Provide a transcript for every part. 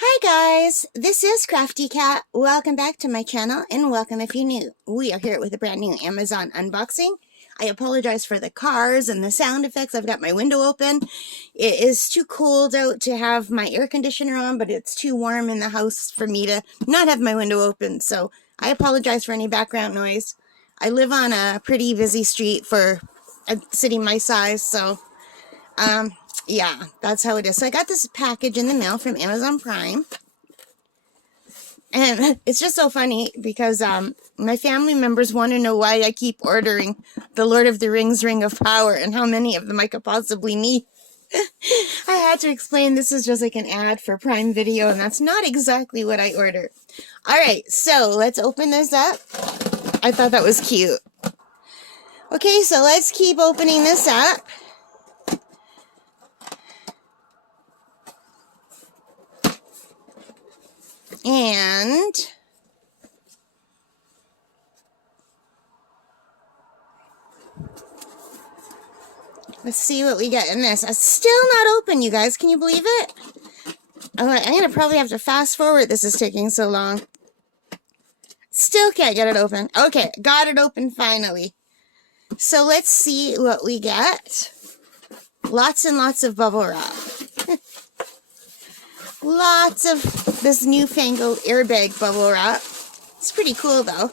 Hi guys, this is Crafty Cat. Welcome back to my channel and welcome if you're new. We are here with a brand new Amazon unboxing. I apologize for the cars and the sound effects. I've got my window open. It is too cold out to have my air conditioner on, but it's too warm in the house for me to not have my window open. So I apologize for any background noise. I live on a pretty busy street for a city my size, so yeah, that's how it is. So I got this package in the mail from Amazon Prime. And it's just so funny because my family members want to know why I keep ordering the Lord of the Rings Ring of Power and how many of them I could possibly need. I had to explain this is just like an ad for Prime Video, and that's not exactly what I ordered. Alright, so let's open this up. I thought that was cute. Okay, so let's keep opening this up. And let's see what we get in this. It's still not open, you guys. Can you believe it? I'm going to probably have to fast forward. This is taking so long. Still can't get it open. Okay, got it open finally. So let's see what we get. Lots and lots of bubble wrap. Lots of this newfangled airbag bubble wrap. It's pretty cool though.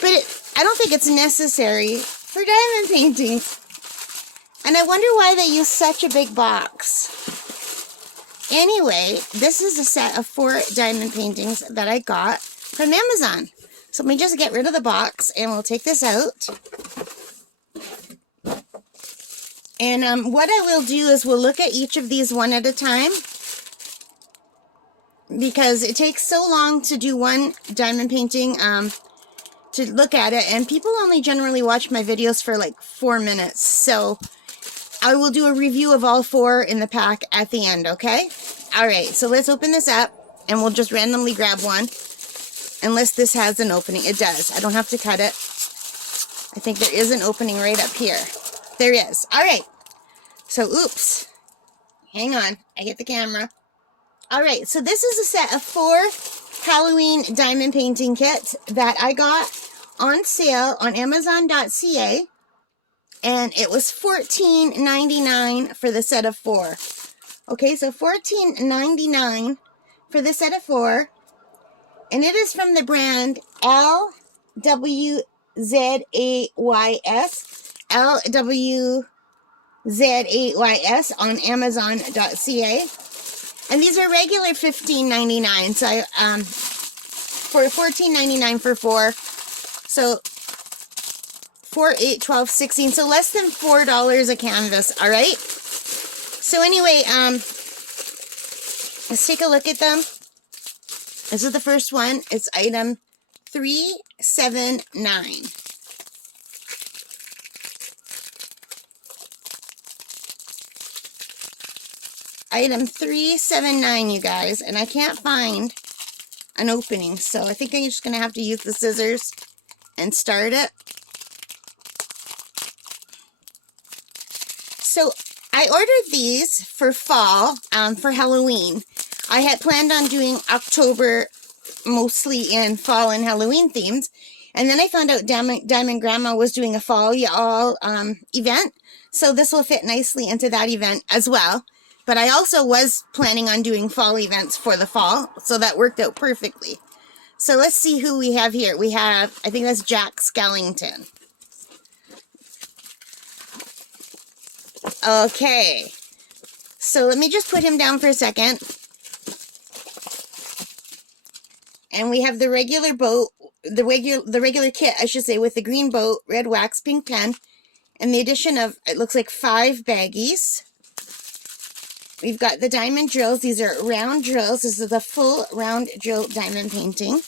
But I don't think it's necessary for diamond paintings. And I wonder why they use such a big box. Anyway, this is a set of 4 diamond paintings that I got from Amazon. So let me just get rid of the box and we'll take this out. And what I will do is we'll look at each of these one at a time, because it takes so long to do one diamond painting to look at it, and people only generally watch my videos for like 4 minutes. So I will do a review of all 4 in the pack at the end, okay? Alright, so let's open this up, and we'll just randomly grab one, unless this has an opening. It does. I don't have to cut it. I think there is an opening right up here. There is. Alright, so oops. Hang on, I hit the camera. Alright, so this is a set of 4 Halloween diamond painting kits that I got on sale on Amazon.ca. And it was $14.99 for the set of 4. Okay, so $14.99 for the set of 4. And it is from the brand LWZAYS. LWZAYS on Amazon.ca. And these are regular $15.99. So I, for $14.99 for 4. So 4, 8, 12, 16. So less than $4 a canvas. All right. So anyway, let's take a look at them. This is the first one. It's item 379. Item 379, you guys. And I can't find an opening. So I think I'm just going to have to use the scissors and start it. So I ordered these for fall, for Halloween. I had planned on doing October mostly in fall and Halloween themes. And then I found out Diamond Grandma was doing a fall y'all event. So this will fit nicely into that event as well. But I also was planning on doing fall events for the fall. So that worked out perfectly. So let's see who we have here. We have, I think that's Jack Skellington. Okay, so let me just put him down for a second. And we have the regular boat, the regular kit, I should say, with the green boat, red wax, pink pen, and the addition of, it looks like 5 baggies. We've got the diamond drills. These are round drills. This is a full round drill diamond painting.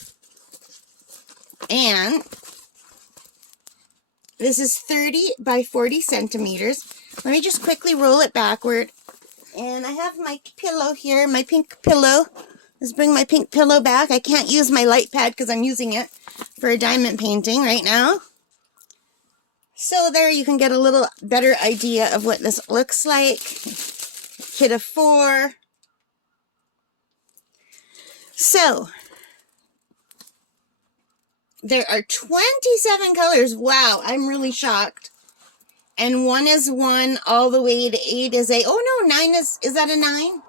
And this is 30 by 40 centimeters. Let me just quickly roll it backward. And I have my pillow here, my pink pillow. Let's bring my pink pillow back. I can't use my light pad because I'm using it for a diamond painting right now. So there you can get a little better idea of what this looks like. Kit of 4. So, there are 27 colors. Wow, I'm really shocked. And 1 is 1, all the way to 8 is 8. Oh no, 9 is that a 9?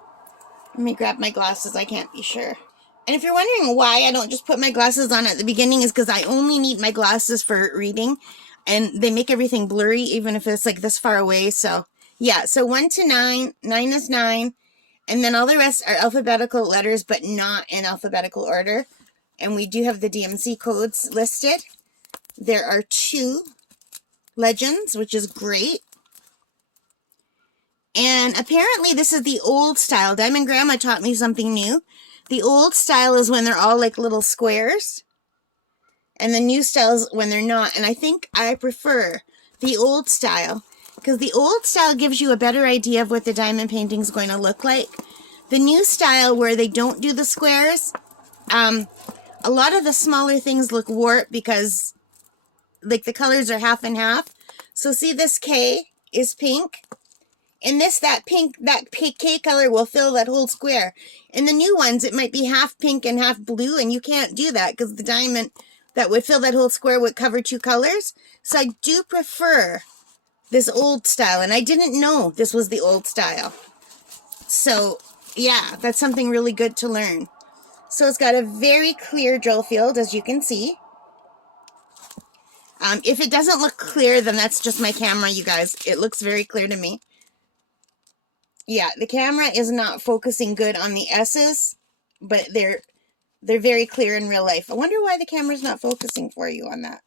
Let me grab my glasses, I can't be sure. And if you're wondering why I don't just put my glasses on at the beginning, is because I only need my glasses for reading. And they make everything blurry, even if it's like this far away. So, yeah, so 1 to 9, 9 is 9. And then all the rest are alphabetical letters, but not in alphabetical order. And we do have the DMC codes listed. There are 2 legends, which is great. And apparently this is the old style. Diamond Grandma taught me something new. The old style is when they're all like little squares. And the new style is when they're not. And I think I prefer the old style, because the old style gives you a better idea of what the diamond painting is going to look like. The new style, where they don't do the squares, a lot of the smaller things look warped because like the colors are half and half. So see, this K is pink. And that K color will fill that whole square. In the new ones, it might be half pink and half blue, and you can't do that because the diamond that would fill that whole square would cover 2 colors. So I do prefer this old style, and I didn't know this was the old style. So yeah, that's something really good to learn. So it's got a very clear drill field, as you can see. If it doesn't look clear, then that's just my camera, you guys. It looks very clear to me. Yeah, the camera is not focusing good on the S's, but they're very clear in real life. I wonder why the camera's not focusing for you on that.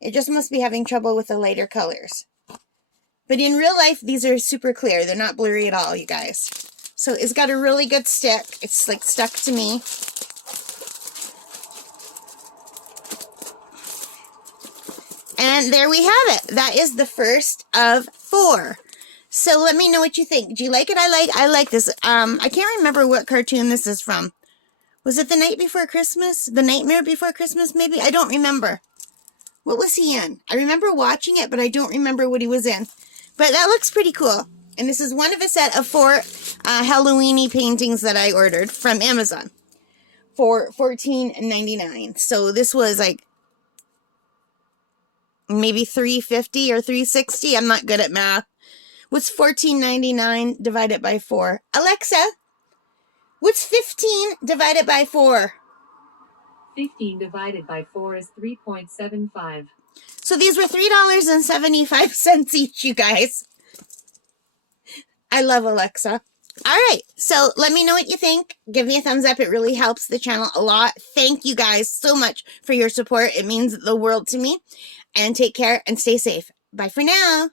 It just must be having trouble with the lighter colors. But in real life, these are super clear. They're not blurry at all, you guys. So it's got a really good stick. It's like stuck to me. And there we have it. That is the first of 4. So let me know what you think. Do you like it? I like this. I can't remember what cartoon this is from. Was it The Night Before Christmas? The Nightmare Before Christmas, maybe? I don't remember. What was he in? I remember watching it, but I don't remember what he was in. But that looks pretty cool. And this is one of a set of 4 Halloween-y paintings that I ordered from Amazon for $14.99. So this was like maybe $3.50 or $3.60. I'm not good at math. What's $14.99 divided by 4? Alexa, what's 15 divided by 4? 15 divided by 4 is 3.75. So these were $3.75 each, you guys. I love Alexa. All right, so let me know what you think. Give me a thumbs up. It really helps the channel a lot. Thank you guys so much for your support. It means the world to me. And take care and stay safe. Bye for now.